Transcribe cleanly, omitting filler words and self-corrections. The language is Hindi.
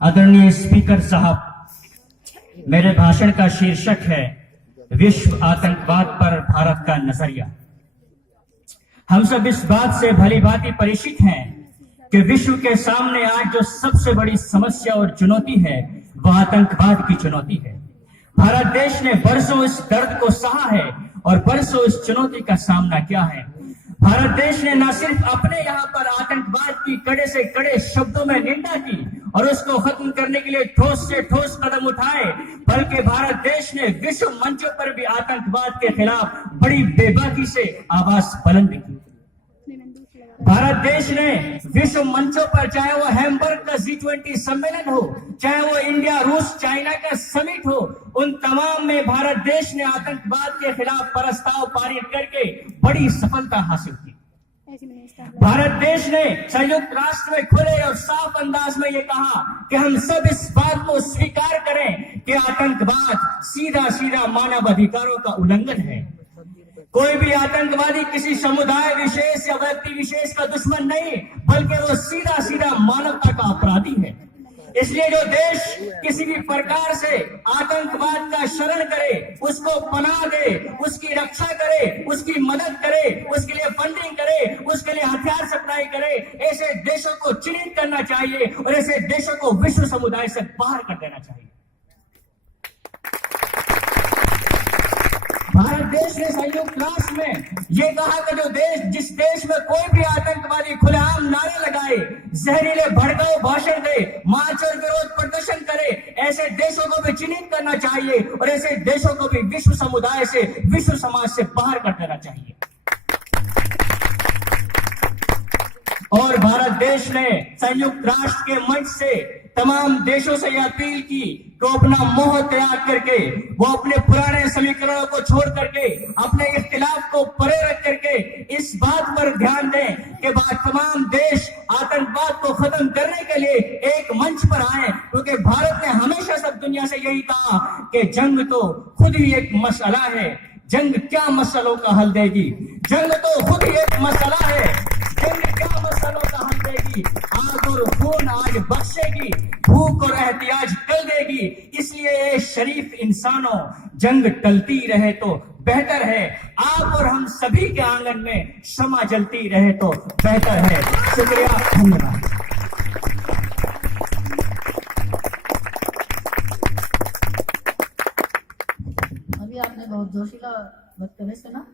आदरणीय स्पीकर साहब, मेरे भाषण का शीर्षक है विश्व आतंकवाद पर भारत का नजरिया। हम सब इस बात से भली भांति परिचित हैं कि विश्व के सामने आज जो सबसे बड़ी समस्या और चुनौती है वह आतंकवाद की चुनौती है। भारत देश ने बरसों इस दर्द को सहा है और बरसों इस चुनौती का सामना किया है। भारत देश ने न सिर्फ अपने यहाँ पर आतंकवाद की कड़े से कड़े शब्दों में निंदा की और उसको खत्म करने के लिए ठोस से ठोस कदम उठाए, बल्कि भारत देश ने विश्व मंचों पर भी आतंकवाद के खिलाफ बड़ी बेबाकी से आवाज बुलंद की। भारत देश ने विश्व मंचों पर, चाहे वो हैम्बर्ग का G20 सम्मेलन हो, चाहे वो इंडिया रूस चाइना का समिट हो, उन तमाम में भारत देश ने आतंकवाद के खिलाफ प्रस्ताव पारित करके बड़ी सफलता हासिल की। भारत देश ने संयुक्त राष्ट्र में खुले और साफ अंदाज में ये कहा कि हम सब इस बात को स्वीकार करें कि आतंकवाद सीधा सीधा मानव अधिकारों का उल्लंघन है। कोई भी आतंकवादी किसी समुदाय विशेष या व्यक्ति विशेष का दुश्मन नहीं, बल्कि वो सीधा सीधा मानवता का अपराधी है। इसलिए जो देश किसी भी प्रकार से आतंकवाद का शरण करे, उसको पनाह दे, उसकी रक्षा करे, उसकी मदद करे, उसके लिए फंडिंग करे, उसके लिए हथियार सप्लाई करे, ऐसे देशों को चिन्हित करना चाहिए और ऐसे देशों को विश्व समुदाय से बाहर कर देना चाहिए। भारत देश ने संयुक्त राष्ट्र में ये कहा कि जिस देश में कोई भी आतंकवादी खुलेआम नारे लगाए, जहरीले भड़काऊ भाषण दे, मार्च और विरोध प्रदर्शन करे, ऐसे देशों को भी चिन्हित करना चाहिए और ऐसे देशों को भी विश्व समुदाय से, विश्व समाज से बाहर कर देना चाहिए। और भारत देश ने संयुक्त राष्ट्र के मंच से तमाम देशों से यह अपील की कि अपना मोह त्याग करके, वो अपने पुराने समीकरणों को छोड़ करके, अपने इख्तिलाफ को परे रख करके इस बात पर ध्यान दें कि तमाम देश आतंकवाद को खत्म करने के लिए एक मंच पर आए, क्योंकि भारत ने हमेशा सब दुनिया से यही कहा कि जंग तो खुद ही एक मसला है, जंग क्या मसलों का हल देगी, जंग तो खुद ही एक मसला है, जंग क्या मसलों का हल देगी, आग और खून आज बख्शेगी, भूख और एहतियाज टल देगी। इसलिए शरीफ इंसानों, जंग टलती रहे तो बेहतर है, आप और हम सभी के आंगन में क्षमा जलती रहे तो बेहतर है। शुक्रिया, धन्यवाद। अभी आपने बहुत जोशीला वक्तव्य सुना।